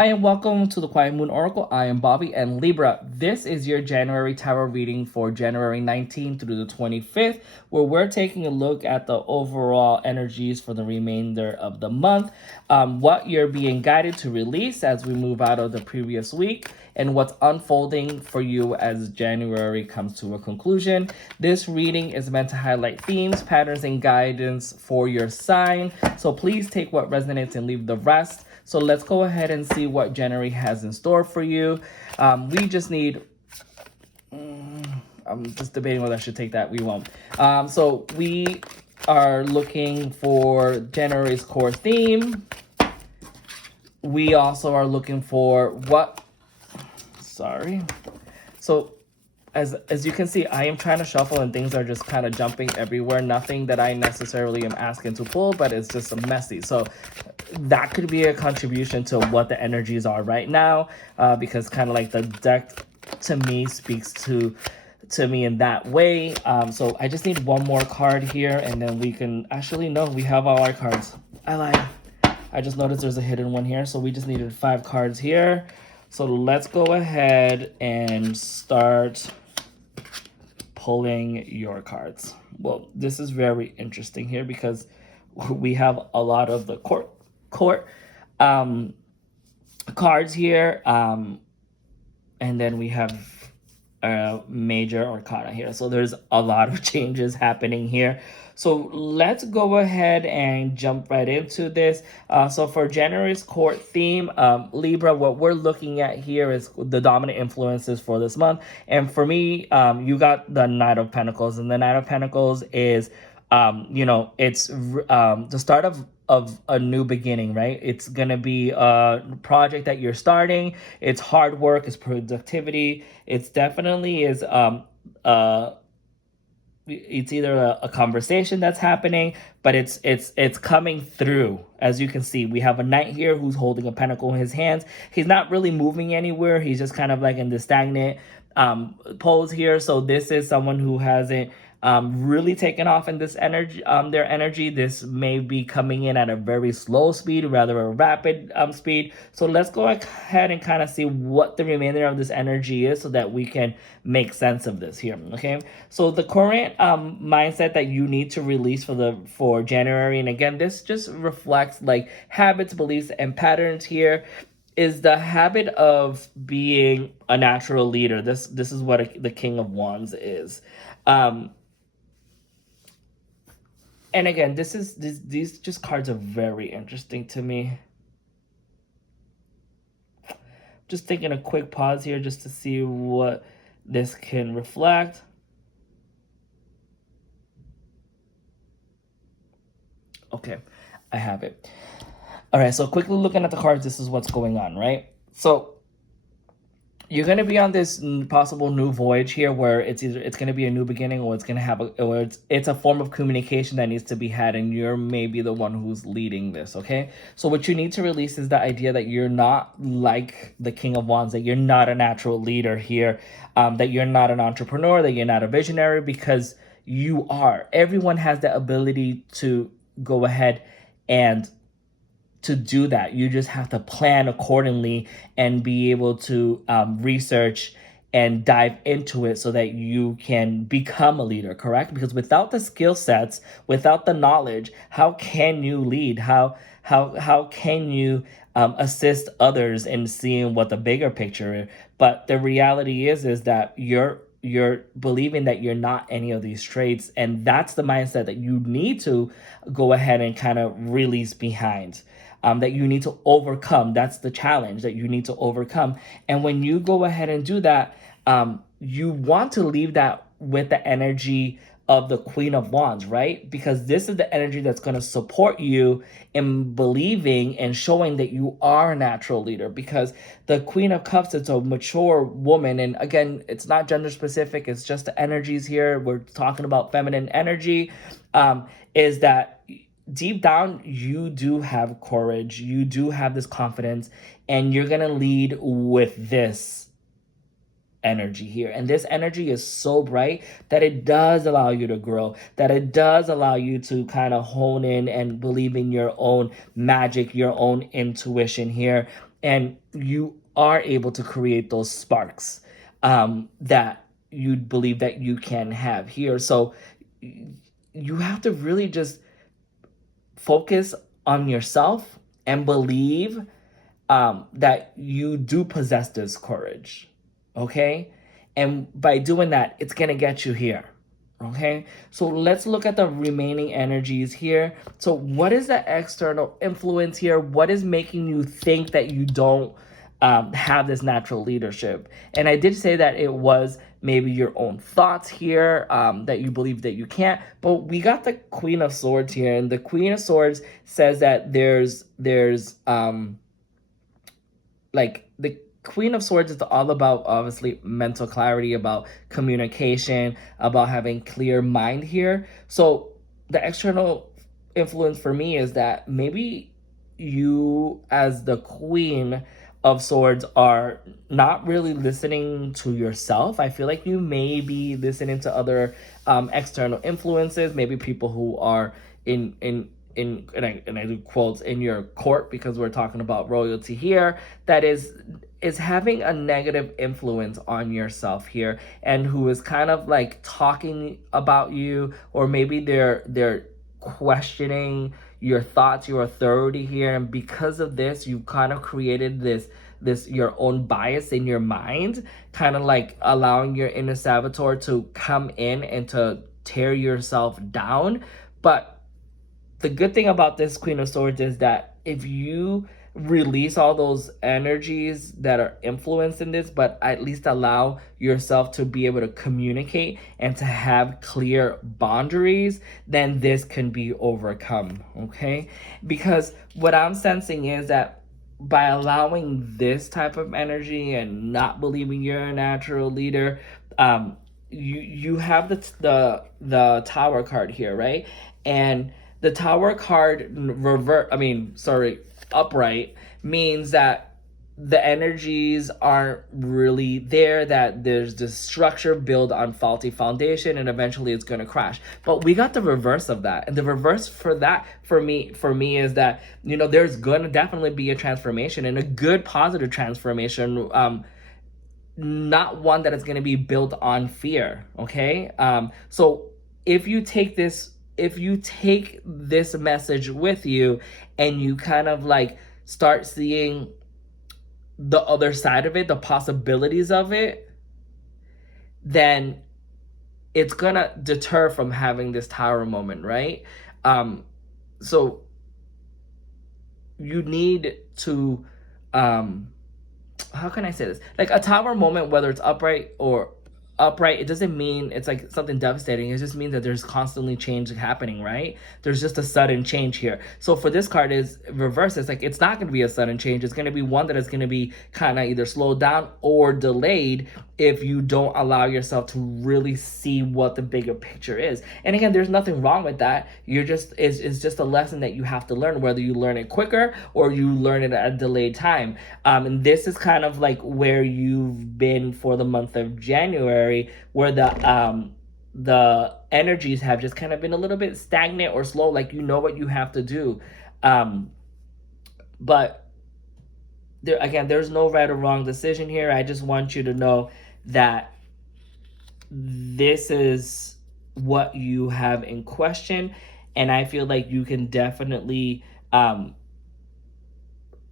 Hi and welcome to the Quiet Moon Oracle. I am Bobby and Libra. This is your January tarot reading for January 19th through the 25th, where we're taking a look at the overall energies for the remainder of the month, what you're being guided to release as we move out of the previous week, and what's unfolding for you as January comes to a conclusion. This reading is meant to highlight themes, patterns, and guidance for your sign. So please take what resonates and leave the rest. So let's go ahead and see what January has in store for you. We just need... I'm just debating whether I should take that. We won't. So we are looking for January's core theme. We also are looking for what... Sorry. So as you can see, I am trying to shuffle and things are just kind of jumping everywhere. Nothing that I necessarily am asking to pull, but it's just messy. So that could be a contribution to what the energies are right now, because kind of like the deck to me speaks to me in that way. So I just need one more card here, and then we can actually, no, we have all our cards. I lied. I just noticed there's a hidden one here, so we just needed 5 cards here. So let's go ahead and start pulling your cards. Well, this is very interesting here because we have a lot of the court cards here, and then we have major arcana here. So there's a lot of changes happening here. So let's go ahead and jump right into this. So for January's court theme, Libra, what we're looking at here is the dominant influences for this month. And for me, you got the Knight of Pentacles, and the Knight of Pentacles is, it's the start of a new beginning, right? It's gonna be a project that you're starting. It's hard work, it's productivity. It's definitely is it's either a conversation that's happening, but it's coming through. As you can see, we have a knight here who's holding a pentacle in his hands. He's not really moving anywhere. He's just kind of like in the stagnant pose here. So this is someone who hasn't really taken off in this energy, their energy. This may be coming in at a very slow speed, rather a rapid speed. So let's go ahead and kind of see what the remainder of this energy is so that we can make sense of this here. Okay, so the current mindset that you need to release for January, and again, this just reflects like habits, beliefs, and patterns here, is the habit of being a natural leader. This is what the King of Wands is. And again, these just cards are very interesting to me. Just taking a quick pause here just to see what this can reflect. Okay, I have it. All right, so quickly looking at the cards, this is what's going on, right? So you're going to be on this possible new voyage here where it's going to be a new beginning, or it's going to have it's a form of communication that needs to be had, and you're maybe the one who's leading this. Okay, so what you need to release is the idea that you're not like the King of Wands, that you're not a natural leader here, that you're not an entrepreneur, that you're not a visionary, because you are. Everyone has the ability to go ahead and to do that. You just have to plan accordingly and be able to research and dive into it so that you can become a leader, correct? Because without the skill sets, without the knowledge, how can you lead? How can you assist others in seeing what the bigger picture is? But the reality is that you're believing that you're not any of these traits, and that's the mindset that you need to go ahead and kind of release behind. That you need to overcome. That's the challenge that you need to overcome. And when you go ahead and do that, you want to leave that with the energy of the Queen of Wands, right? Because this is the energy that's going to support you in believing and showing that you are a natural leader. Because the Queen of Cups, it's a mature woman. And again, it's not gender specific. It's just the energies here. We're talking about feminine energy, is that deep down, you do have courage, you do have this confidence, and you're gonna lead with this energy here. And this energy is so bright that it does allow you to grow, that it does allow you to kind of hone in and believe in your own magic, your own intuition here. and you are able to create those sparks that you believe that you can have here. So you have to really just focus on yourself and believe that you do possess this courage, okay? And by doing that, it's gonna get you here, okay? So let's look at the remaining energies here. So what is the external influence here? What is making you think that you don't have this natural leadership? And I did say that it was maybe your own thoughts here, that you believe that you can't. But we got the Queen of Swords here, and the Queen of Swords says that there's like the Queen of Swords is all about obviously mental clarity, about communication, about having clear mind here. So the external influence for me is that maybe you, as the Queen of Swords, are not really listening to yourself. I feel like you may be listening to other external influences, maybe people who are and I do quotes, in your court, because we're talking about royalty here, that is having a negative influence on yourself here, and who is kind of like talking about you, or maybe they're questioning your thoughts, your authority here, and because of this, you kind of created this your own bias in your mind, kind of like allowing your inner saboteur to come in and to tear yourself down. But the good thing about this Queen of Swords is that if you release all those energies that are influenced in this, but at least allow yourself to be able to communicate and to have clear boundaries, then this can be overcome, okay? Because what I'm sensing is that by allowing this type of energy and not believing you're a natural leader, you have the Tower card here, right? And the Tower card upright, means that the energies aren't really there, that there's this structure built on faulty foundation, and eventually it's going to crash. But we got the reverse of that, and the reverse for that for me is that, you know, there's going to definitely be a transformation, and a good positive transformation, not one that is going to be built on fear, okay? So if you take this message with you, and you kind of like start seeing the other side of it, the possibilities of it, then it's gonna deter from having this Tower moment, right? So you need to how can I say this? Like a Tower moment, whether it's upright, it doesn't mean it's like something devastating. It just means that there's constantly change happening, right? There's just a sudden change here. So for this card is reverse. It's like it's not going to be a sudden change. It's going to be one that is going to be kind of either slowed down or delayed if you don't allow yourself to really see what the bigger picture is. And again, there's nothing wrong with that. It's just a lesson that you have to learn, whether you learn it quicker or you learn it at a delayed time. And this is kind of like where you've been for the month of January, where the energies have just kind of been a little bit stagnant or slow, like you know what you have to do. But there's no right or wrong decision here. I just want you to know that this is what you have in question, and I feel like you can definitely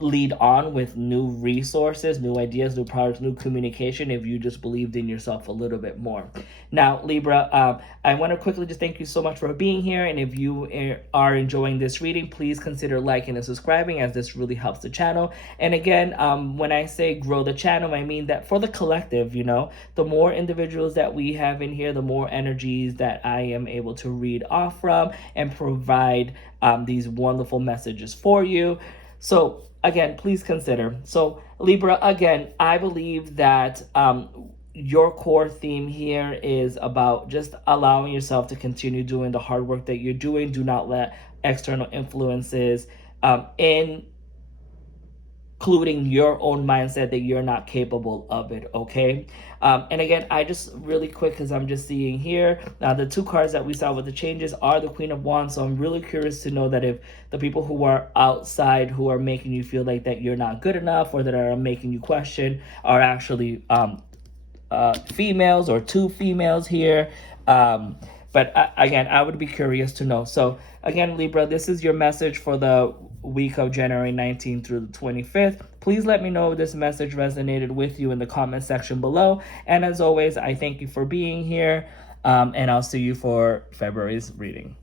lead on with new resources, new ideas, new products, new communication, if you just believed in yourself a little bit more. Now, Libra, I want to quickly just thank you so much for being here. And if you are enjoying this reading, please consider liking and subscribing, as this really helps the channel. And again, when I say grow the channel, I mean that for the collective, you know, the more individuals that we have in here, the more energies that I am able to read off from and provide these wonderful messages for you. So again, please consider. So Libra, again, I believe that your core theme here is about just allowing yourself to continue doing the hard work that you're doing. Do not let external influences in including your own mindset that you're not capable of it, okay? And again, I just really quick, because I'm just seeing here, now the two cards that we saw with the changes are the Queen of Wands, so I'm really curious to know that if the people who are outside, who are making you feel like that you're not good enough, or that are making you question, are actually females, or two females here. But again, I would be curious to know. So again, Libra, this is your message for the week of January 19th through the 25th. Please let me know if this message resonated with you in the comment section below. And as always, I thank you for being here. And I'll see you for February's reading.